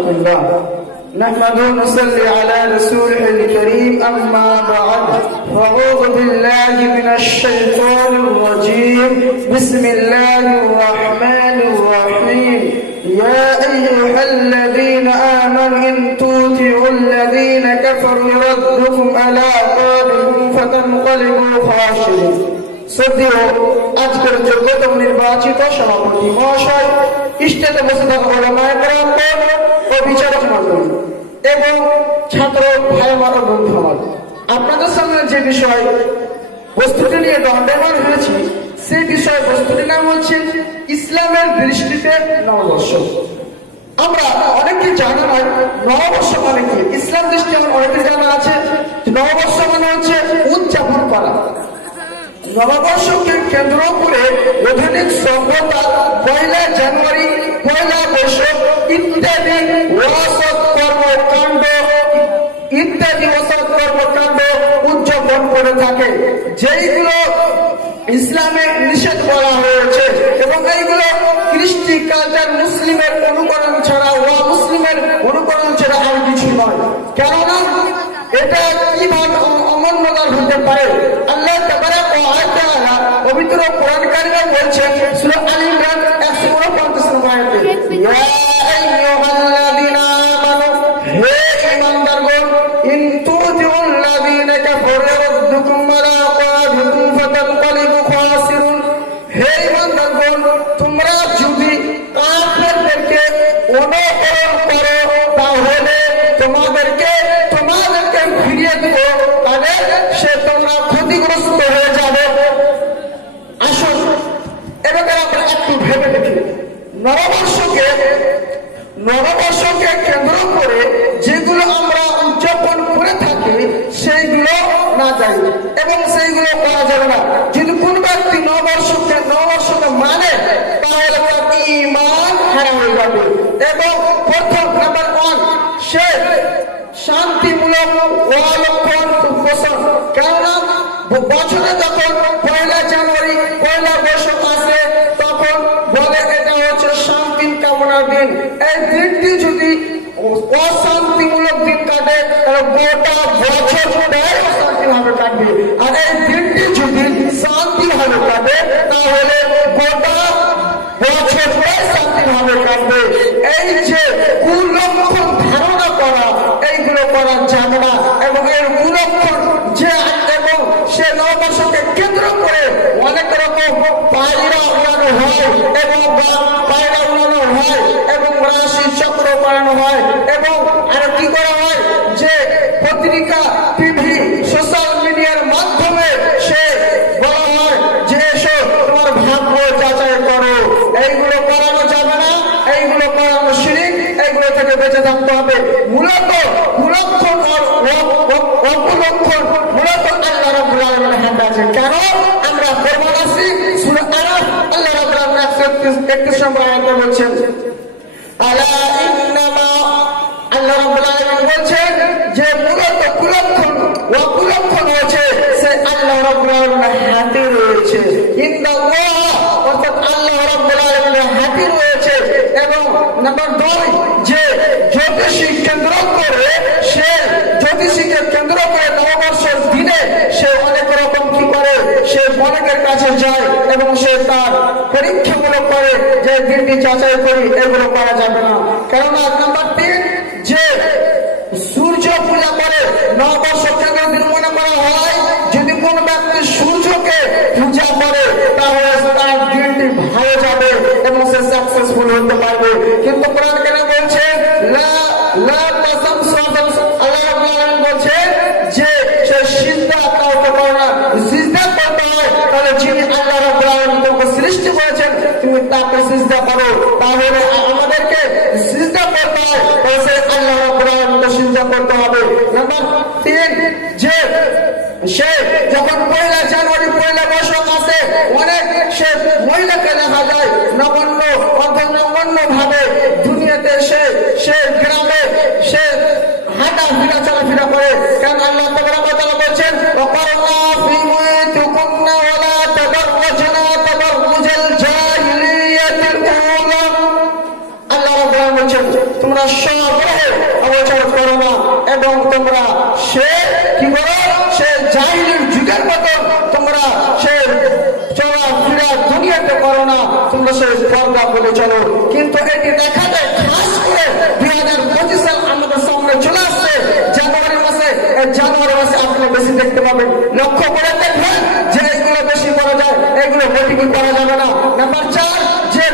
الله نحمده ونصلي على رسوله الكريم أما بعد أعوذ بالله من الشيطان الرجيم بسم الله الرحمن الرحيم يا أيها الذين آمنوا إن تطيعوا الذين كفروا يردكم على أعقابكم فتنقلبوا خاسرين সদ্যীয় আজকের যোগ্যতম নির্বাচিত সভাপতি মহাশয়, ইস্টেতে বসে থাকা ওলামায়ে কেরাম ও বিচারক মণ্ডলী এবং ছাত্র ভাই আমার ও বন্ধু আমার, আপনাদের সামনে যে বিষয় বস্তুটি নিয়ে দণ্ডায়মান হয়েছি সেই বিষয় বস্তুটির নাম হচ্ছে ইসলামের দৃষ্টিতে নববর্ষ। আমরা অনেকে জানা নয় নববর্ষ মানে কি। ইসলাম দৃষ্টি আমার অনেকে জানা আছে নববর্ষ মানে হচ্ছে উদযাপন করা। নববর্ষকে কেন্দ্র করে আধুনিক সভ্যতা পয়লা জানুয়ারি, পয়লা বৈশাখ ইত্যাদি অসৎ কর্মকাণ্ড উদযাপন করে থাকে, যেইগুলো ইসলামে নিষেধ করা হয়েছে এবং এইগুলো কৃষ্টি কালচার মুসলিমের অনুকরণ ছাড়া মুসলিমের অনুকরণ ছাড়া আর কিছু নয়। কেননা এটা কিভাবে অমান্যতার হতে পারে? আল্লাহ তাবারাক ওয়া তাআলা পবিত্র কোরআন কারিমে বলছেন সূরা আল ইমরান 149 নম্বর আয়াতে, ইয়া আইয়ুহাল্লাযীনা আমানু, হে ঈমানদারগণ, ইন তুতিউল লাযীনা কাফারু ইয়ারুদ্দুকুম আলা আকাবিকুম ফাতানকালিবু খাসিরুন, হে ঈমানদারগণ, তোমরা যদি কাফেরদেরকে অনুসরণ করো তাহলে তোমাদেরকে ফিরিয়ে দেব, তাহলে সে তোমরা ক্ষতিগ্রস্ত হয়ে যাবে। আসুন এবার আমরা একটু ভেবে দেখি, নববর্ষকে কেন্দ্র করে যেগুলো আমরা উদযাপন করে থাকি সেইগুলো না যাই এবং সেইগুলো করা যাবে না। যদি কোন ব্যক্তি নববর্ষকে মানে তাহলে তার ঈমান হারাম হয়ে যাবে। এবং প্রথম নাম্বার 1 সে শান্তিমূলক অলক্ষণ পোষণ। কেননা বছরে যখন পয়লা জানুয়ারি, পয়লা বৈশাখ আসে তখন বলে এটা হচ্ছে শান্তির কামনার দিন। এই দিনটি যদি অশান্তিমূলক দিন কাটে তাহলে গোটা বছর অশান্তি ভাবে কাটবে, আর এই দিনটি যদি শান্তি ভাবে কাটে তাহলে গোটা বছর শান্তি ভাবে কাটবে। এই যে কুলক্ষণ ধারণা করা, এইগুলো করা যাবে না। এবং এর কুলক্ষণ যে এবং সে নববর্ষকে কেন্দ্র করে অনেক রকম পায়রা উড়ানো হয় এবং রাশি চক্র করানো হয় এবং আরো কি করা হয় যে পত্রিকা, টিভি, সোশ্যাল মিডিয়ার মাধ্যমে সে বলা হয় যে এসো তোমার ভাগ্য যাচাই করো। এইগুলো করানো যাবে না, এইগুলো করানো শিরক, এইগুলো থেকে বেঁচে থাকতে হবে। মূলত কুলক্ষণ আর অকুলক্ষণ মূলত আল্লাহ রাব্বুল আলামিনের হাতে আছে। কেন? আমরা প্রমাণ আছি সূরা আরাফ আল্লাহ রাব্বুল আলামিন 131 নম্বর আয়াতে বলছেন, আলা ইন্নামা, আল্লাহ রাব্বুল আলামিন বলছেন যে মূলত কুলক্ষণ অকুলক্ষণ হচ্ছে সে আল্লাহ রাব্বুল আলামিনের হাতে রয়েছে। ইন্নাল্লাহ, অর্থাৎ আল্লাহ রাব্বুল আলামিনের হাতে রয়েছে। এবং নাম্বার 2 যে জ্যোতিষীকে কেন্দ্র করে নববর্ষের দিনে সে অনেক রকম কি করে, সে অনেকের কাছে যায় এবং সে তার পরীক্ষামূলক করে যে দিনটি যাচাই করি, এগুলো করা যাবে না। কেননা নাম্বার 3 যে সূর্য পূজা করে নববর্ষ কেন্দ্রের দিন মনে করা হয় যদি কোন ব্যক্তি সূর্যকে পূজা করে তাহলে তার দিনটি ভালো যাবে এবং সে সাকসেসফুল হতে পারবে। কিন্তু কোরআন কেন বলছে আল্লাহ রাব্বুল আলামিন বলছে যে সে সিজদা কাউকে করে না, সিজদা করতে হয় তাহলে যিনি আল্লাহ রাব্বুল আলামিন তোমাকে সৃষ্টি করেছেন তুমি তাকে সিজদা করো। তাহলে আমাদেরকে সিজদা করতে হয় তাহলে সে আল্লাহ রাব্বুল আলামিনকে সিজদা করতে হবে। নাম্বার 3 যে সে যখন পয়লা জানুয়ারি, পয়লা বৈশাখ আসে অনেক সে মহিলাকে দেখা যায় নগণ্য ভাবে সগ্রহে অবচর করো না এবং তোমরা সে কি করো, সে জাহিলির যুগের মতো তোমরা সে চলাফেরা দুনিয়াতে করো না, তোমরা সে পর্দা বলে চলো। কিন্তু এটি দেখা যায় খাস করে 2025 সাল আমাদের সামনে চলে আসছে। জানুয়ারি মাসে আপনারা বেশি দেখতে পাবেন। লক্ষ্য করে দেখবেন যে এগুলো বেশি করা যায়, এগুলো মোটিং করা যাবে না। নাম্বার 4, যে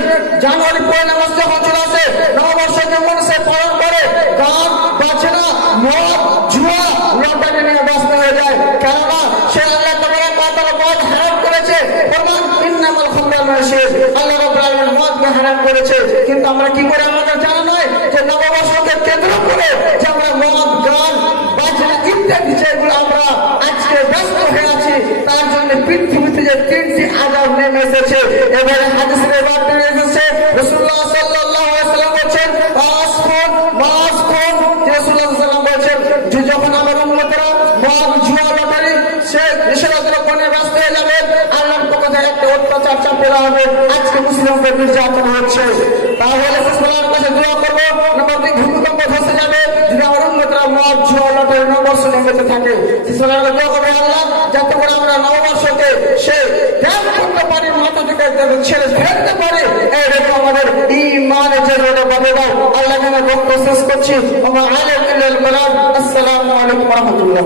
জানুয়ারি 1 মাস যখন চলে আসে, নববর্ষ যখন সে পালন করে, গান বাজনা মদ জুয়া লটারি নিয়ে ব্যস্ত হয়ে যায়। কেননা সে আল্লাহ তাআলা মদ হারাম করেছে। ফরমান ইন্নামাল খামরু ওয়াল মাইসির, আল্লাহ রাব্বুল আলামিন মদকে হারাম করেছে। কিন্তু আমরা কি করে, আমাদের জানা নয় যে নববর্ষকে কেন্দ্র করে যে আমরা মদ গান বাজনা ইত্যাদি যেগুলো আমরা আজকে ব্যস্ত হয়ে আছি, তার জন্য পৃথিবীতে যে 3টি আযাব নেমে এসেছে। এবারে হাদিসে বার্তা এসেছে রাসূলুল্লাহ সাল্লাল্লাহু আলাইহি ওয়াসাল্লাম বলেন আসফুন মাসফুন, রাসূলুল্লাহ সাল্লাল্লাহু আলাইহি ওয়াসাল্লাম বলেন যে যখন আমার উম্মতরা মদ জুয়া লটারি সে নিষেধাজ্ঞার কোণে ব্যস্ত হয়ে যাবে, আল্লাহর পক্ষ থেকে একটা অত্যাচার চাপিয়ে দেওয়া হবে। আজকে মুসলিমদের নির্যাতন হচ্ছে, তাহলে আল্লাহর কাছে দোয়া করবো। নম্বর 2, ভূমিকম্প ধসে যাবে যদি আমার উম্মতরা মদ জুয়া লটারি নববর্ষ নেমেতে থাকে। দোয়া করবো আল্লাহ যাতে করে আমরা নববর্ষকে সে ত্যাগ করতে পারি, মাথা থেকে ছেড়ে ফেলতে পারি। এরকম আমাদের ঈমানের জন্য বলে দাও। আল্লাহ, আমি বক্তব্য শেষ করছি। আসসালামু আলাইকুম ওয়া রাহমাতুল্লাহ।